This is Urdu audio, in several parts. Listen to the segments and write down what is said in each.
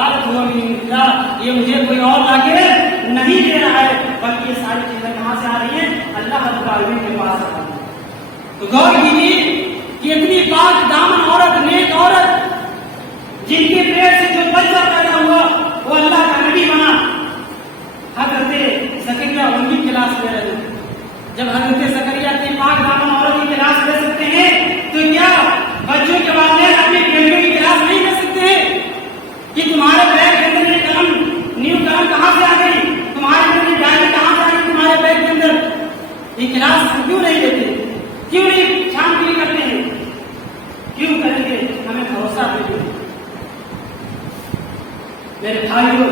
قالت هو من عند اللہ، یہ مجھے کوئی اور لا کے نہیں دے رہا ہے، بلکہ یہ ساری چیزیں کہاں سے آ رہی ہیں؟ اللہ رب العالمین کے پاس آ رہی ہیں۔ تو غور کیجیے کہ اتنی پاک دامن عورت، نیک عورت، جن کے پیٹ سے جو بچہ پیدا ہوا وہ اللہ کا نبی بنا، حضرت زکریا ان کی کلاس لے رہے ہیں۔ جب حضرت زکریا اتنی پاک دامن عورت کی کلاس لے سکتے ہیں تو کیا بچوں کے والدین اپنی بیٹیوں کی کلاس نہیں لے سکتے ہیں؟ کہ تمہارے بیگ کے اندر یہ قلم، نیو قلم کہاں سے آ گئی، تمہارے اندر یہ ڈائری کہاں سے آ گئی، تمہارے بیگ کے اندر یہ کلاس کیوں نہیں لیتے؟ کیوں نہیں چھانبین کرتے ہیں؟ کیوں کریں گے؟ ہمیں بھروسہ دے۔ میرے بھائیوں،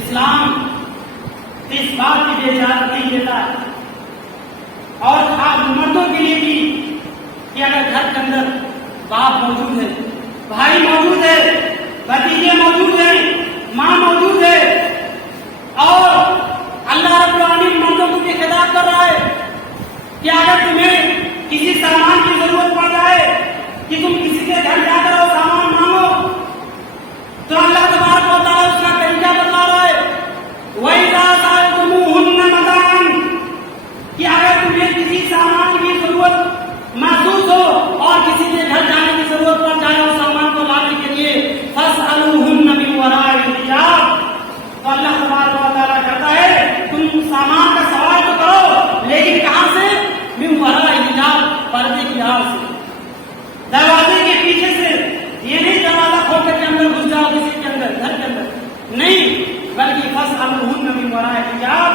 اسلام اس بات کی اجازت نہیں دیتا ہے، اور خاص مردوں کے لیے بھی، کہ اگر گھر کے اندر باپ موجود ہے، بھائی موجود ہے، بھتیجے موجود ہیں، ماں موجود ہے، اور اللہ رب العالمین مردوں کو بھی خطاب کر رہا ہے کہ اگر تمہیں کسی سامان کی ضرورت پڑ جائے کہ تم کسی کے گھر جا کر وہ سامان مانگو، تو اللہ تبارک و تعالیٰ اس کا طریقہ بتا رہا ہے، وَإِذَا سَأَلْتُمُوهُنَّ مَتَاعًا، کہ اگر تمہیں کسی سامان کی ضرورت محسوس ہو اور کسی کے گھر جانے کی ضرورت پڑ جائے اس سامان کو لانے کے لیے، فَاسْأَلُوهُنَّ مِنْ وَرَاءِ الْحِجَابِ، تو اللہ تبارک و تعالیٰ کہتا ہے تم سامان کا سوال تو کرو، لیکن کہاں سے؟ مِنْ وَرَاءِ الْحِجَابِ، پردے کی آڑ سے، دروازے کے پیچھے سے۔ یہ نہیں دروازہ کھول کر کے اندر گھس جاؤ کسی کے اندر، گھر کے اندر نہیں، بلکہ فَاسْأَلُوهُنَّ مِنْ وَرَاءِ الْحِجَابِ،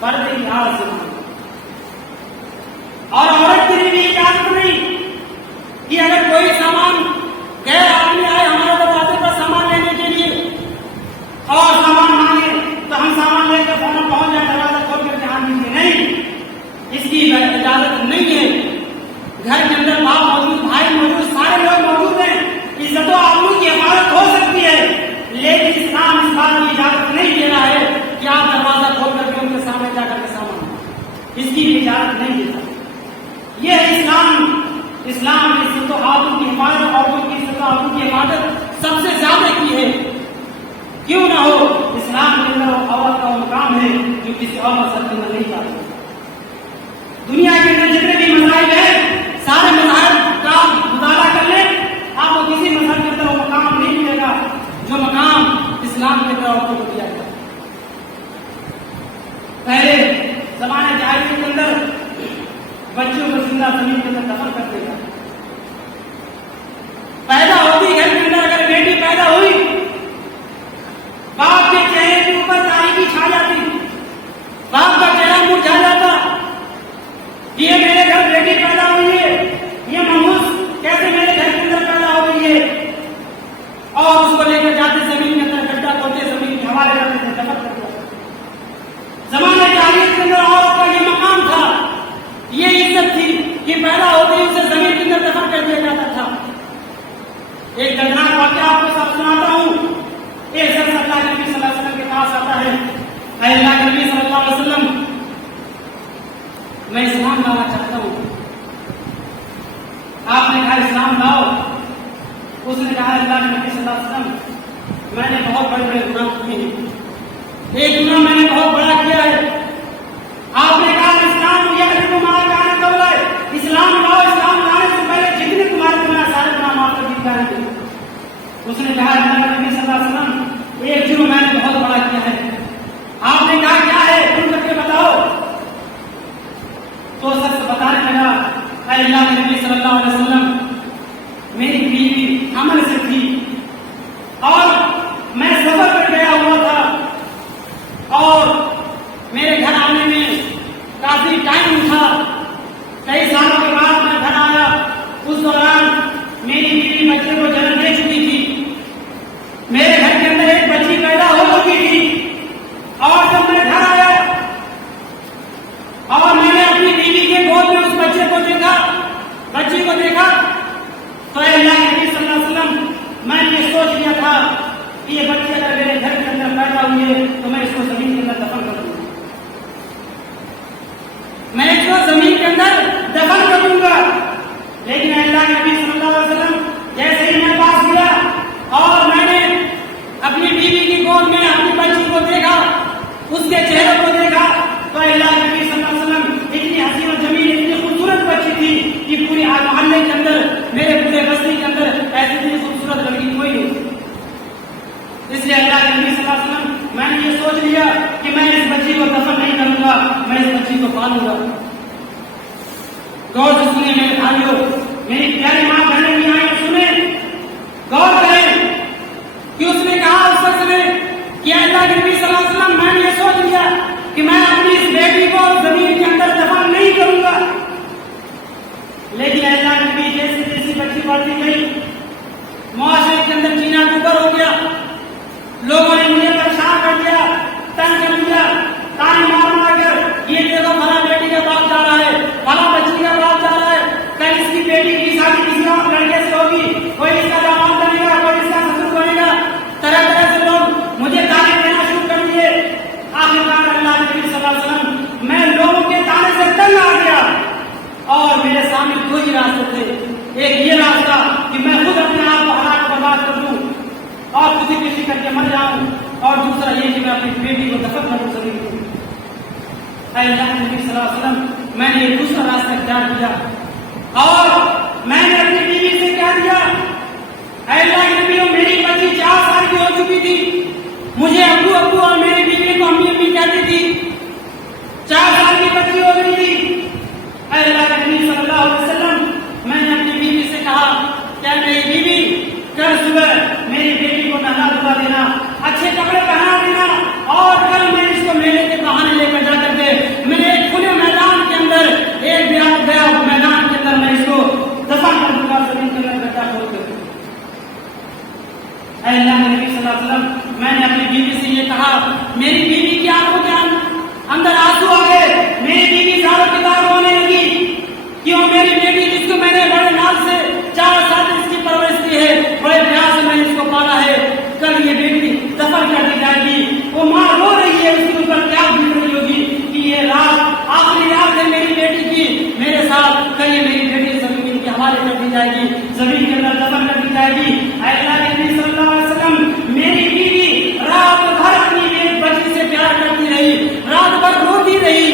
پردے کی آڑ سے۔ اور عورت کے لیے بھی اجازت نہیں کہ اگر کوئی سامان غیر آدمی آئے ہمارے دروازے پر سامان لینے کے لیے اور سامان مانگے تو ہم سامان لے کر فوراً پہنچ جائیں، دروازہ کھول کر دھیان دیجیے، نہیں، اس کی اجازت نہیں ہے۔ گھر کے اندر باپ موجود، بھائی موجود، سارے لوگ موجود ہیں، عزت و آبرو کی حفاظت ہو سکتی ہے، لیکن اسلام اس بات کی اجازت نہیں دے رہا ہے کہ آپ دروازہ کھول کر کے ان کے سامنے جا کر کے سامان، اس کی بھی اجازت نہیں دیتا۔ یہ اسلام عزت و آبرو کی حفاظت، عورتوں کی عزت و آبرو کی حفاظت سب سے زیادہ کی ہے۔ کیوں نہ ہو، اسلام کے اندر عورت کا مقام ہے جو کسی اور مذہب کے اندر نہیں پاتا۔ دنیا کے اندر جتنے بھی مذاہب ہیں، سارے مذاہب کا مطالعہ کر لیں، آپ کو کسی مذہب کے اندر وہ مقام نہیں ملے گا جو مقام اسلام کے اندر عورتوں کو دیا گیا۔ پہلے زمانے جاہلیت کے اندر بچوں کو زندہ زمین کے اندر دفن کر دیا، پیدا ہوتی گھر کے اندر اگر بیٹی پیدا ہوئی، باپ کے چہرے کے اوپر تاریکی چھا جاتی، باپ کا چہرہ مرجھا جاتا، یہ میرے گھر بیٹی پیدا ہوئی ہے، یہ مموز کیسے میرے گھر کے اندر پیدا ہو گئی ہے، اور اس کو لے کر جاتے زمین کے اندر گڈھا کھودتے، زمین کے حوالے کرتے تھے، دفن کر دیا۔ زمانے جاہلیت کے اندر عورت کا یہ مقام تھا، یہ عزت تھی کہ پیدا ہوتے ہی اسے زمین کے اندر دفن کر دیا جاتا تھا۔ ایک دردناک واقعہ آپ کو سب سناتا ہوں۔ ایک شخص اللہ نبی صلی اللہ علیہ وسلم کے پاس آتا ہے، اے اللہ کے نبی صلی اللہ علیہ وسلم، میں اسلام لانا چاہتا ہوں۔ آپ نے کہا اسلام لاؤ۔ اس نے کہا اللہ کے نبی صلی اللہ علیہ وسلم، میں نے بہت بڑے بڑے گناہ کیے ہیں، ایک گناہ میں نے بہت بڑا کیا ہے۔ آپ نے کہا اسلام اسلام لاؤ، اسلام لانے سے پہلے جتنے تمہارے گناہ سارے گناہ معاف کر دیے جائیں گے۔ اس نے کہا اللہ کے نبی صلی اللہ علیہ وسلم، ایک جرم میں نے بہت بڑا کیا ہے۔ آپ نے کہا کیا ہے، تم کر کے بتاؤ۔ تو شخص بتانے لگا، اے اللہ کے نبی صلی اللہ علیہ وسلم، میری بیوی حمل سے تھی اور میں سفر پر گیا ہوا تھا اور میرے گھر آنے میں کافی ٹائم تھا، کئی سالوں کے بعد میں گھر آیا۔ اس دوران میری بیوی بچے کو جنم دے چکی تھی، میرے گھر کے اندر ایک بچی پیدا ہو چکی تھی، اور جب میں گھر آیا اور میں نے اپنی بیوی کے گود میں اس بچے کو دیکھا، بچی کو دیکھا اس لیے اللہ کے نبی صلی اللہ علیہ وسلم میں نے یہ سوچ لیا کہ میں اس بچی کو دفن نہیں کروں گا، میں اس بچی کو پالوں گا۔ غور سے سنیں میرے بھائیوں، میری پیاری ماں بہنیں بھی آئیں سنیں، غور کریں کہ اس نے کہا اس شخص نے کہ اللہ کے نبی صلی اللہ علیہ وسلم میں نے یہ سوچ لیا کہ میں اپنی اس بیٹی کو زمین کے اندر دفن نہیں کروں گا، لیکن اللہ کے نبی جیسے جیسی بچی بڑھتی گئی معاشرے کے اندر جینا دوبر ہو گیا، لوگوں نے مجھے پریشان کر دیا، تنگ کر دیا، تانے مار مار کر یہ دیکھو فلاں بیٹی کا باپ جا رہا ہے، فلاں بچی کا باپ جا رہا ہے، کل اس کی بیٹی کی شادی کسی اور لڑکے سے ہوگی، کوئی اس کا داماد بنے گا، کوئی اس کا سسر بنے گا، طرح طرح سے لوگ مجھے تانے دینا شروع کر دیے۔ آخرکار اللہ کے نبی صلی اللہ علیہ وسلم میں لوگوں کے تانے سے تنگ آ گیا اور میرے سامنے دو ہی راستے تھے، ایک یہ راستہ کہ میں خود اپنے آپ کو ہلاک برباد کر دوں اور کسی کسی کر کے مر جاؤں، اور دوسرا یہ کہ میں اپنی بیٹی کو دفن کروں زمین کو۔ اے اللہ کے نبی صلی اللہ علیہ وسلم میں نے یہ دوسرا راستہ اختیار کیا اور میں نے اپنی بیوی سے کہہ دیا، اے اللہ کے نبی میری بچی 4 سال کی ہو چکی تھی، مجھے ابو ابو اور میری بیوی کو امی امی کہتی تھی، 4 سال کی بچی ہو گئی تھی۔ اے اللہ کے نبی صلی اللہ علیہ وسلم میں نے اپنی بیوی سے کہا کہ میری بیوی کل صبح میری بیٹی کو نہلا دھلا دینا، اچھے کپڑے پہنا دینا، اور کل میں اس کو میلے کے بہانے لے کر جا کر کے میں ایک کھلے میدان کے اندر، ایک گیا میدان کے اندر میں اس کو دفن کر دوں گا، زمین کے اندر گڈھا کھود کر۔ اے اللہ کے نبی صلی اللہ علیہ وسلم میں نے اپنی بیوی سے یہ کہا، میری بیوی کی آنکھوں کے اندر آنسو آ گئے، میری بیوی زاروں کی طرح رونے لگی، کیوں میری بیٹی جس کو میں نے بڑے ناز سے 4 سال اس کی پرورش کی ہے، بڑے پیار سے میں نے اس کو پالا ہے، کل یہ بیٹی دفن کر دی جائے گی۔ وہ ماں رو رہی ہے، اس کے اوپر کیا بیت رہی ہوگی کہ یہ رات آخری رات ہے میری بیٹی کی میرے ساتھ، کل یہ میری بیٹی زمین کے حوالے کر دی جائے گی، زمین کے اندر دفن کر دی جائے گی۔ اے اللہ کے نبی صلی اللہ علیہ وسلم میری بیوی رات بھر اپنی میری بچی سے پیار کرتی رہی، رات بھر روتی رہی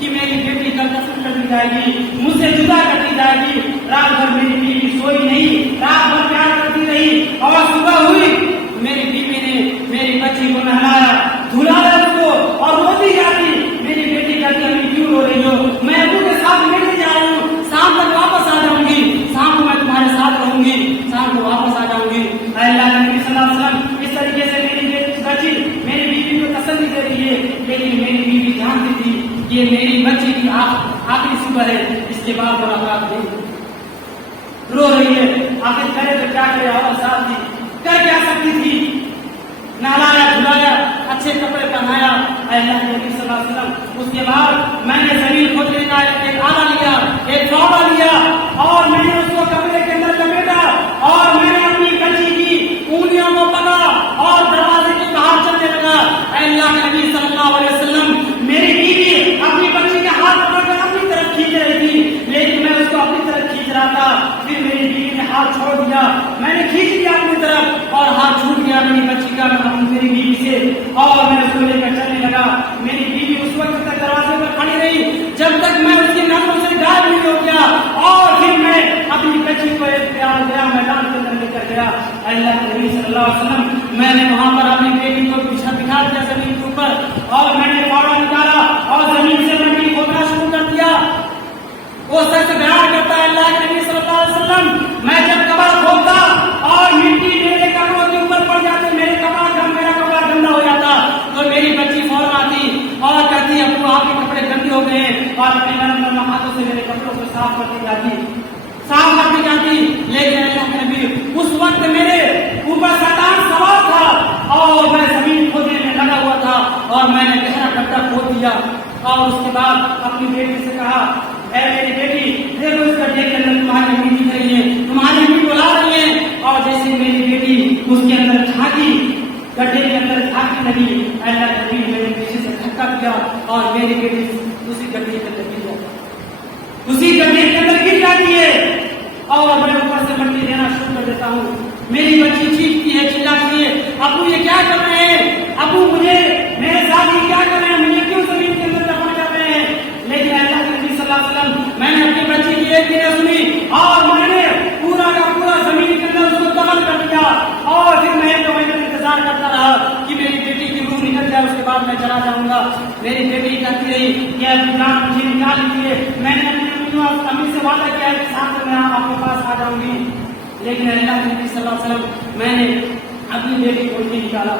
کہ میری بیٹی کل دفن کر دی جائے گی، مجھ سے جدا کر دی جائے گی۔ رات بھر میری بیوی سوئی نہیں، رات بھر پیار کرتی رہی، اور صبح ہوئی میری بیوی نے میری بچی کو نہلایا دھلایا اس کو، اور روتی جاتی، میری بیٹی کہتی امی کیوں رو رہی ہو، میں ابو کے ساتھ ملنے جا رہی ہوں، شام تک واپس آ جاؤں گی، شام کو میں تمہارے ساتھ رہوں گی، شام کو واپس آ جاؤں گی۔ اے اللہ کے نبی صلی اللہ علیہ وسلم اس طریقے سے میری بچی میری بیوی کو تسلی دے رہی ہے، لیکن میری بیوی جانتی تھی یہ میری بچی کی آخری صبح ہے، اس کے بعد ملاقات نہیں، رو رہی ہے، آخر کرے تو کیا کرے، اور ساتھ تھی کر کیا سکتی تھی، نہلایا دھلایا، اچھے کپڑے پہنایا۔ اے اللہ کے نبی صلی اللہ علیہ وسلم اس کے بعد میں نے زمین کھود لینا ایک آلہ لیا، ایک فوڑا لیا، اور میں نے اس کو کپڑے کے اندر لپیٹا، اور میں نے اپنی بچی کی انگلیوں کو پکڑا اور دروازے کے باہر چلنے لگا۔ اے اللہ کے نبی صلی اللہ علیہ وسلم میری بیوی اپنی بچی کا ہاتھ پکڑ کر اپنی طرف کھینچ رہی تھی، لیکن میں اس کو اپنی طرف کھینچ رہا تھا، پھر میری بیوی نے ہاتھ چھوڑ دیا، میں نے کھینچ لیا اپنی طرف اور ہاتھ چھوٹ گیا میری بچی کا میری بیوی سے، اور میں اس کو لے کر چلنے لگا۔ میری بیوی اس وقت تک دروازے پر کھڑی رہی جب تک میں اس کی نظروں سے غائب نہیں ہو گیا، اور پھر میں اپنی بچی کو ایک گیا میدان کے اندر لے کر گیا۔ اللہ کے نبی صلی اللہ علیہ وسلم میں نے وہاں پر اپنی بیٹی کو بٹھا دیا زمین کے اوپر، اور میں نے فوڑا نکالا اور زمین سے مٹی کھودنا شروع کر دیا۔ وہ سچ بیان کرتا ہے اللہ کے نبی صلی اللہ علیہ وسلم میں جب قبر کھودتا اور مٹی میرے کپڑوں کے اوپر پڑ جاتے، میرا کپڑا گندا ہو جاتا، تو میری بچی فوراً آتی اور کہتی ابو آپ کے کپڑے گندے ہو گئے، اور اپنے نرم ہاتھوں سے میرے کپڑوں کو صاف کرتی جاتی۔ لیکن اللہ کے نبی اس وقت میرے اوپر شیطان سوار تھا اور میں زمین کھودنے میں لگا ہوا تھا، اور میں نے گہرا گڈھا کھود دیا، اور اس کے بعد اپنی بیٹی سے کہا اے میری بیٹی دیکھو اس گڈھے کے اندر تمہاری امی دکھ رہی ہے، تمہاری امی بلا رہی ہے۔ اور جیسے میری بیٹی اس کے اندر جھانکی، گڈھے کے اندر جھانکنے لگی، اللہ کے نبی میرے پیچھے سے دھکا دیا اور میری بیٹی اسی گڈھے کے اندر گر جاتی، اسی گڈھے کے اندر گر جاتی ہے، اور میں اوپر سے مٹی دینا شروع کر دیتا ہوں۔ میری بچی چیختی ہے، چلاتی ہے، ابو یہ کیا کر رہے ہیں، ابو مجھے میرے ساتھ یہ کیا کر رہے ہیں، مجھے کیوں زمین کے اندر دفن کر رہے ہیں؟ لیکن اللہ کے نبی صلی اللہ علیہ وسلم میں نے اپنی بچی کی ایک دیر سنی، اور میں نے پورا کا پورا زمین کے اندر اس کو دفن کر دیا، اور پھر میں تو انتظار کرتا رہا اور میں چلا جاؤں گا. میری بیٹی کہتی رہی کہ ابو جان مجھے نکال لیجیے. میں نے اپنی امی سے وعدہ کیا کہ ساتھ میں آپ کے پاس آ جاؤں گی. لیکن اللہ کے نبی صلی اللہ علیہ وسلم میں نے اپنی بیٹی کو نہیں نکالا.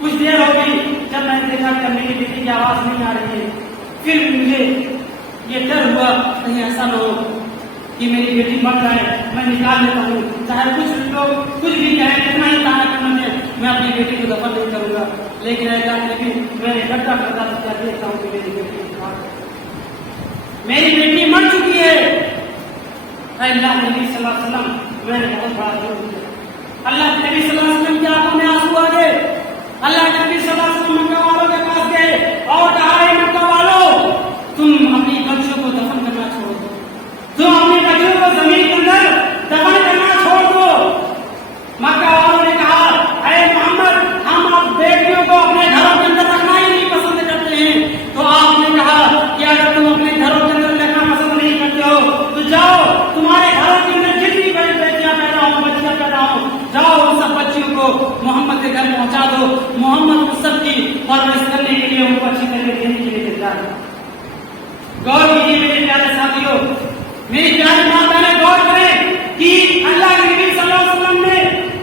کچھ دیر ہو گئی جب میں نے دیکھا کہ میری بیٹی کی آواز نہیں آ رہی ہے. پھر مجھے یہ ڈر ہوا کہیں ایسا نہ ہو کہ میری بیٹی مر جائے. میں نکال لیتا ہوں, چاہے کچھ لوگ کچھ بھی کہیں, کتنا ہی طاقت کرنا ہے, میں اپنی بیٹی کو دفن نہیں کروں گا. لیکن اللہ کے نبی میں نے گڈھا کرتا تھا, دیکھتا ہوں کہ میری بیٹی مر چکی ہے. اللہ کے نبی صلی اللہ علیہ وسلم میں نے بہت بڑا ظلم کیا. اللہ کے نبی صلی اللہ علیہ وسلم کی آنکھوں میں آنسو آ گئے. اللہ کے نبی صلی اللہ علیہ وسلم مکہ والوں کے پاس گئے اور کہا, اے مکہ والوں, تم اپنی بچوں کو دفن کرنا چھوڑ دو. تم اپنی بچوں کو زمین کے اندر دفن کرنا چھوڑ دو. مکہ والوں نے کہا, اے محمد, ہم اب بیٹیوں کو اپنے گھروں کے اندر رکھنا ہی نہیں پسند کرتے ہیں. تو آپ نے کہا کہ اگر تم اپنے گھروں کے اندر رکھنا پسند نہیں کرتے ہو تو جاؤ, تمہارے گھروں کے اندر جتنی بیٹیاں پیدا ہوں, بچیاں پیدا ہوں, جاؤ ان سب بچیوں کو محمد کے گھر پہنچا دو. محمد ان سب کی پرورش کرنے کے لیے, ان کو اچھی طرح دینے کے لیے تیار ہے. غور کیجیے میرے پیارے ساتھیوں, میری پیاری ماں بہنیں, غور کریں کہ اللہ کے نبی صلی اللہ علیہ وسلم نے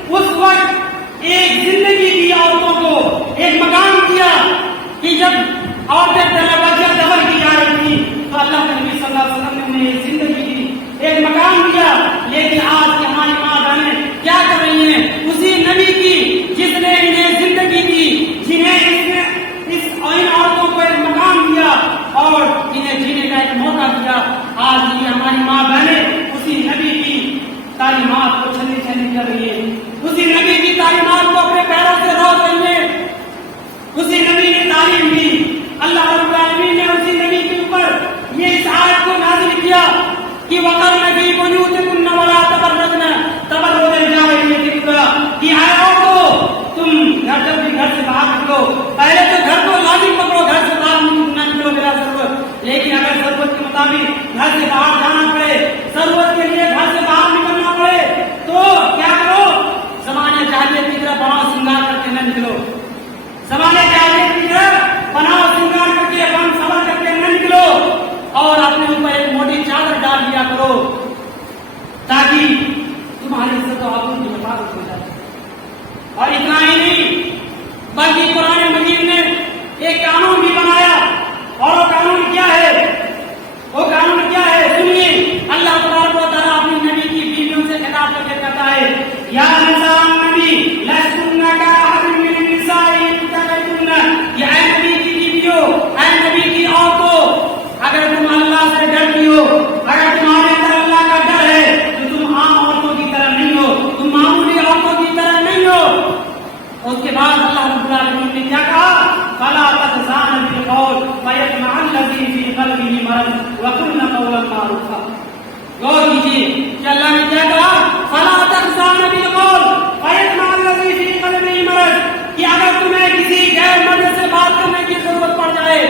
اس وقت ایک زندگی دی عورتوں کو, ایک مقام دیا کہ جب عورتیں بچیاں دفن کی جا رہی تھی تو اللہ کے نبی صلی اللہ علیہ وسلم نے انہیں ایک زندگی دی, ایک مقام دیا. لیکن آج کی ہماری ماں بہنیں کیا کر رہی ہیں؟ اسی نبی کی جس نے انہیں زندگی دی, جنہیں اس ان عورتوں کو ایک مقام دیا اور انہیں جینے کا ایک موقع دیا, آج یہ ہماری ماں بہنیں اسی نبی کی تعلیمات کو چھنی چھنی کر رہی ہے, اسی نبی کی تعلیمات کو اپنے پیروں سے روک رہی ہے. اسی نبی نے تعلیم دی. اللہ رب العالمین نے اسی نبی کے اوپر یہ اس آیت کو نازل کیا کہ وَقَرْنَ فِي بُيُوتِكُنَّ وَلَا تَبَرَّجْنَ تَبَرُّجَ الْجَاهِلِيَّةِ الْأُولَىٰ, کہ اے عورتوں, تم جب بھی گھر سے باہر نکلو, پہلے تو گھر کو لازم پکڑو, گھر سے باہر نہ نکلو بلا ضرورت. لیکن اگر ضرورت کے مطابق گھر سے باہر جانا پڑے, ضرورت کے لیے گھر سے باہر نکلنا پڑے, تو کیا کرو, زمانے جاہلیت کی طرح بنا سنگار کر کے نہ نکلو. زمانے جاہلیت کی طرح بنا سنگار کر کے, بن سبر کر کے نہ نکلو, اور اپنے اوپر ایک موٹی چادر ڈال دیا کرو تاکہ تمہاری عزت و آبرو کی حفاظت ہو جائے. اور اتنا ہی نہیں بلکہ قرآن مجید نے ایک قانون بھی بنایا, اور وہ قانون کیا ہے؟ وہ قانون کیا ہے سنیے. اللہ تبارک و تعالیٰ اپنی نبی کی بیویوں سے خطاب کر کے کہتا ہے, یا نساء النبی لستن کاحد من النساء ان تقیتن, یا اے نبی کی بیویوں, اے نبی کی عورتوں, اگر تم اللہ سے ڈرتی ہو, اگر تمہارے اندر اللہ کا ڈر ہے, تو تم عام عورتوں کی طرح نہیں ہو, تم معمولی عورتوں کی طرح نہیں ہو. اس کے بعد اللہ رب العالمین نے کیا کہا, فلا تخضعن بالقول فیطمع الذی فی قلبہ مرض وقلن قولا معروفا. غور کیجیے کہ اللہ نے کیا کہا, فلا تخضعن بالقول فیطمع الذی فی قلبہ مرض, کہ اگر تمہیں کسی غیر مرد سے بات کرنے کی ضرورت پڑ جائے,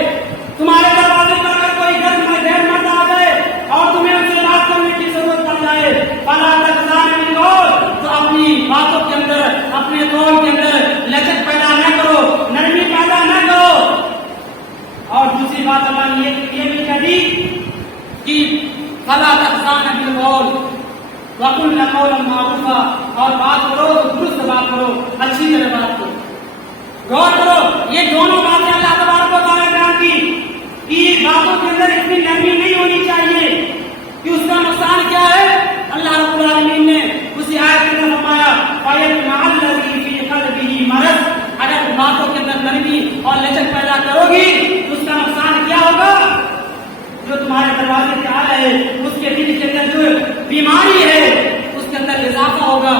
تمہارے دروازے پر اگر کوئی غیر مرد آ جائے اور تمہیں اس سے بات کرنے کی ضرورت پڑ جائے, فلا تخضعن بالقول, تو اپنی باتوں کے اندر, اپنے قول کے اندر لچک پیدا نہ کرو, نرمی پیدا نہ کرو. اور دوسری بات اللہ نے یہ بھی کہہ دی کہ فلا تخضعن بالقول وقلن قولا معروفا, اور بات کرو تو درست بات کرو, اچھی طرح بات کرو. غور کرو, یہ دونوں باتیں اللہ تبارک و تعالیٰ نے بیان کی کہ باتوں کے اندر اتنی نرمی نہیں ہونی چاہیے کہ اس کا نقصان کیا ہے. اللہ رب العالمین نے اسی آیت میں فرمایا, فَيَطْمَعَ الَّذِي فِي قَلْبِهِ مَرَضٌ, اگر باتوں کے اندر نرمی اور لچک پیدا کرو گی تو اس کا نقصان کیا ہوگا, جو تمہارے دروازے پہ آ رہے اس کے دل کے اندر جو بیماری ہے اس کے اندر اضافہ ہوگا,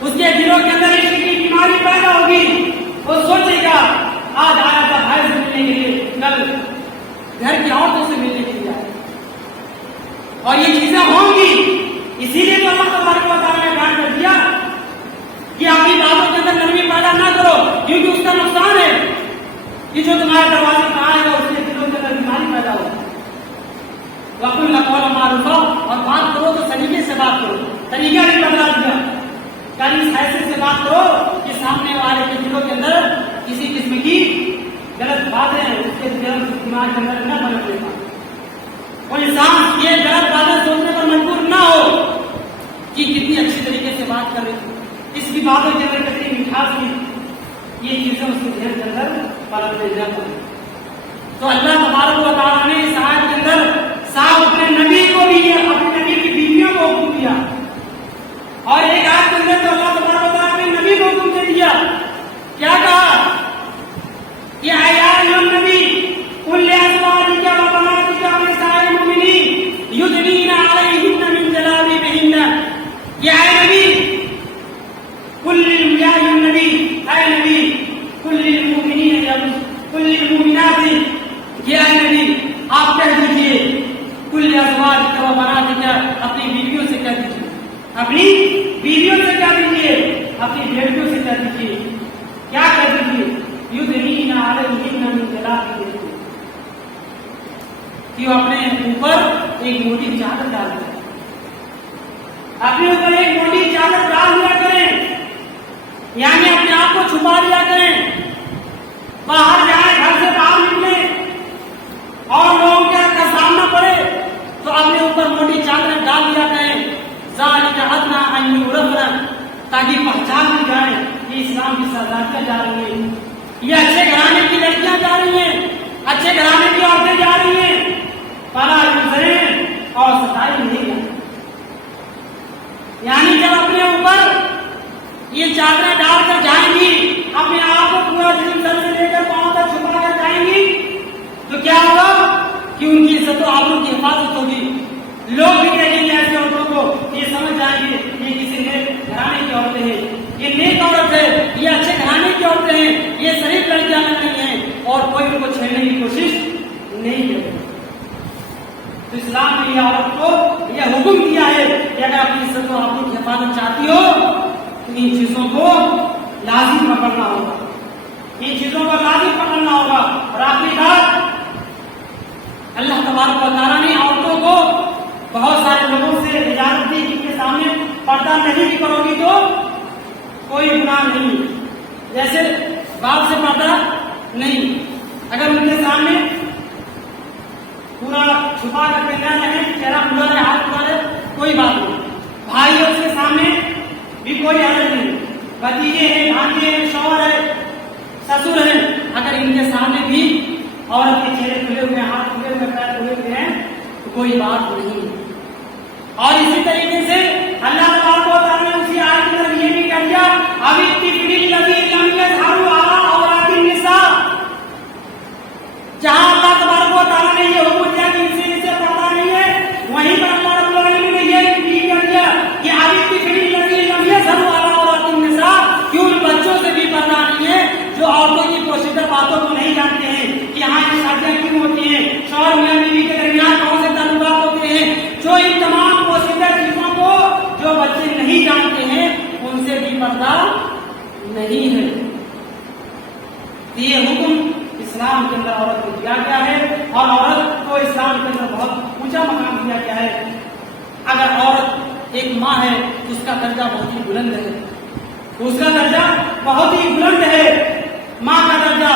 اس کے دلوں کے اندر عشق کی بیماری پیدا ہوگی. وہ سوچے گا آج آیا تھا بھائی سے ملنے کے لیے, کل گھر کی عورتوں سے ملنے کے لیے آیا, اور یہ چیزیں ہوں گی. اسی لیے تو اللہ تبارک و تعالیٰ نے بیان کر دیا کہ اپنی باتوں کے اندر نرمی پیدا نہ کرو, کیونکہ اس کا نقصان ہے کہ جو تمہارے دروازے پر آئے گا اس کے دلوں کے اندر بیماری پیدا ہوگی. وقلن قولا معروفا, اور بات کرو تو سلیقے سے بات کرو, طریقہ نہیں بدلا دیا, اس حیثیت سے بات کرو کہ سامنے والے کے دلوں کے اندر کسی قسم کی کے دماغ کے اندر نہ بنا دیتا. کوئی انسان یہ غلط باتیں سوچنے پر مجبور نہ ہو کہ کتنی اچھی طریقے سے بات کر رہی تھی، اس کی باتوں کے اندر کتنی مٹھاس تھی، یہ چیزیں اس کے ذہن کے اندر پلٹ دے جاتی ہیں. تو اللہ تبارک و تعالیٰ نے اس آیت کے اندر صاحب اپنے نبی کو بھی اپنے نبی کی بیویوں کو حکم دیا، اور ایک آیت کے اندر تو اللہ تبارک و تعالیٰ اپنے نبی کو حکم دے دیا. کیا کہا کہ اے ایھا النبی قل لازواجک و بناتک و نساء المؤمنین یدنین علیہن من جلابیبہن. یا اے نبی قل یا ایھا النبی، اے نبی قل للمؤمنین قل للمؤمنات، یا اے نبی آپ کہہ دیجیے کل ازواجک و بناتک، اپنی بیویوں سے کہہ دیجیے، اپنی بیویوں سے کہہ دیجیے، اپنی بیٹیوں سے کہہ دیجیے، کیا کہہ دیجیے یدنین علیہن من جلابیبہن، کہ وہ اپنے اوپر ایک موٹی چادر ڈال دیں، اپنے اوپر ایک موٹی چادر ڈال دیا کریں، یعنی اپنے آپ کو چھپا لیا کریں. باہر جائیں، گھر سے باہر نکلیں اور لوگوں کا سامنا پڑے تو اپنے اوپر موٹی چادر ڈال دیا کریں. ذالک ادنیٰ ان یعرفن، تاکہ پہچان لی جائے کہ اسلام کی سرداریاں جا رہی ہیں، یہ اچھے گھرانے کی لڑکیاں جا رہی ہیں، اچھے گھرانے کی عورتیں جا رہی ہیں. فلا یؤذین، اور ستائی نہیں جائے. یعنی جب اپنے اوپر یہ چادریں ڈال کر جائیں گی، اپنے آپ کو پورا جسم سر سے لے کر پاؤں تک چھپا کر جائیں گی، تو کیا ہوگا کہ ان کی عزت و آبرو کی حفاظت ہوگی. لوگ بھی کہیں گے ایسے عورتوں کو، یہ سمجھ جائیں گے یہ کسی نیک گھرانے کی عورتیں ہیں، یہ نیک عورت ہے، یہ اچھے گھرانے کی عورتیں ہیں، یہ شریف لڑکیاں نہیں ہیں، اور کوئی ان کو چھیڑنے کی کوشش نہیں کرے. تو اسلام نے یہ عورت کو یہ حکم دیا ہے کہ اگر اپنی عزت و آبرو کی حفاظت چاہتی ہو تو ان چیزوں کو لازم پکڑنا ہوگا، ان چیزوں کو لازم پکڑنا ہوگا. اور آخری بات، اللہ تبارک و تعالیٰ نے عورتوں کو بہت سارے لوگوں سے اجازت دی جن کے سامنے پردہ نہیں بھی کرو گی تو کوئی گناہ نہیں. جیسے باپ سے پردہ نہیں، اگر ان کے سامنے پورا چھپا کر کے نہ رہے، چہرہ کھلا رہے، ہاتھ کھلا رہے، کوئی بات نہیں. بھائی ہے، اس کے سامنے بھی کوئی حرج نہیں. بھتیجے ہیں، بھانجے ہیں، شوہر ہے، سسر ہے، اگر ان کے سامنے بھی عورت کے چہرے کھلے ہوئے، ہاتھ کھلے ہوئے، پیر کھلے ہوئے ہیں تو کوئی بات نہیں. اور اسی طریقے سے اللہ تبارک و تعالیٰ نے اسی آیت کے اندر یہ بھی کہہ دیا ابھی الطفل الذی لم یظہر علی عورات النساء، جہاں اللہ تبارک و تعالیٰ نے یہ حکم دیا کہ ان سے پردہ نہیں ہے، وہیں پر اللہ رب العالمین نے یہ بھی کہہ دیا کہ ابھی الطفل الذی لم یظہر علی عورات النساء، کہ ان بچوں سے بھی پردہ نہیں ہے جو عورتوں کی پوشیدہ باتوں کو نہیں جانتے ہیں کہ یہاں کی شادیاں کیوں ہوتی ہیں، شوہر میاں بیوی کے درمیان کون سے تعلقات ہوتے ہیں، جو ان تمام پوشیدہ چیزوں کو جو بچے نہیں جانتے ہیں ان سے بھی پردہ نہیں ہے. یہ حکم اسلام کے اندر عورت کو دیا گیا ہے، اور عورت کو اسلام کے اندر بہت اونچا مقام دیا گیا ہے. اگر عورت ایک ماں ہے تو اس کا درجہ بہت ہی بلند ہے، اس کا درجہ بہت ہی بلند ہے. ماں کا درجہ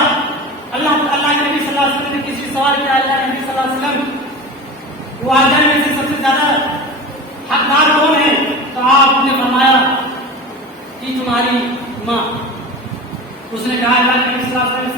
اللہ کے نبی صلی اللہ علیہ وسلم نے کسی سوال کیا، اللہ کے نبی صلی اللہ علیہ وسلم وہ والدین میں سے سب سے زیادہ حقدار کون ہے، تو آپ نے فرمایا کہ تمہاری ماں. اس نے کہا اللہ کے نبی صلی اللہ علیہ وسلم